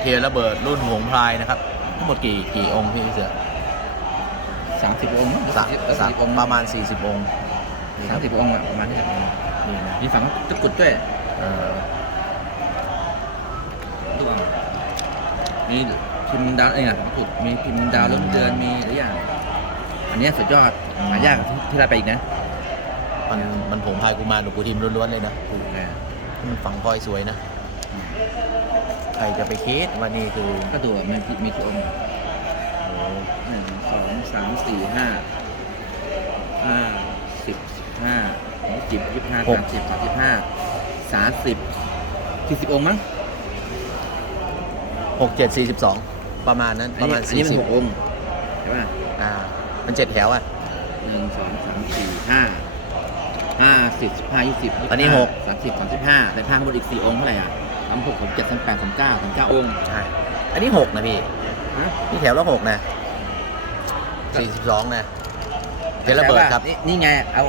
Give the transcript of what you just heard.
เทียนระเบิดรุ่นหงพลายนะครับ ทั้งหมดกี่กี่องค์พี่เสือสามสิบองค์สามสาสามมสิบองค์ประมาณ40องค์นี่คสารัมบสิบองค์อะประมาณนี้นี่นะมีฝั่งตะกรุดด้วยเออดูเอามีพิมพ์ดาวเอ้ยนะตะกรุดมีพิมพ์ดาวล้นเดือนมีหลายอย่าง อันเนี้ยสุดยอดหายากที่ที่เราไปอีกนะมันมันผงพายกุมารหลวงปู่ทิมล้วนๆเลยนะถูกไงมันฝังพลอยสวยนะใค รจะไปคิดว่านี่คือก็ดูอะมันมีกี่องค์โอ้โหหนึ่งสองสามสี่ห้าห้าสิบสิบห้ายี่สิบยี่สิบห้าสามสิบสามสิบห้าสามสิบสี่สิบองค์มั้งหกเจ็ดสี่สิบสองประมาณนั้นอัปนระนี้มาณอันนี้สี่มันสิบหกองค์ใช่ป่ะอ่า มันเจ็ดแถวอะ หนึ่งสองสามสี่ห้าห้าสิบสิบห้ายี่สิบอันนี้หก สามสิบสามสิบห้าแต่ผ้าข้างบนอีกสี่องค์เท่าไหร่อะ สามหกสามเจ็ดสามแปดสามเก้าสามเก้าองค์ ใช่ อันนี้หกนะพี่ฮะ นี่แถวละหกนะสี่สิบสองนะเทียนระเบิดครับ นี่นี่ไงเอา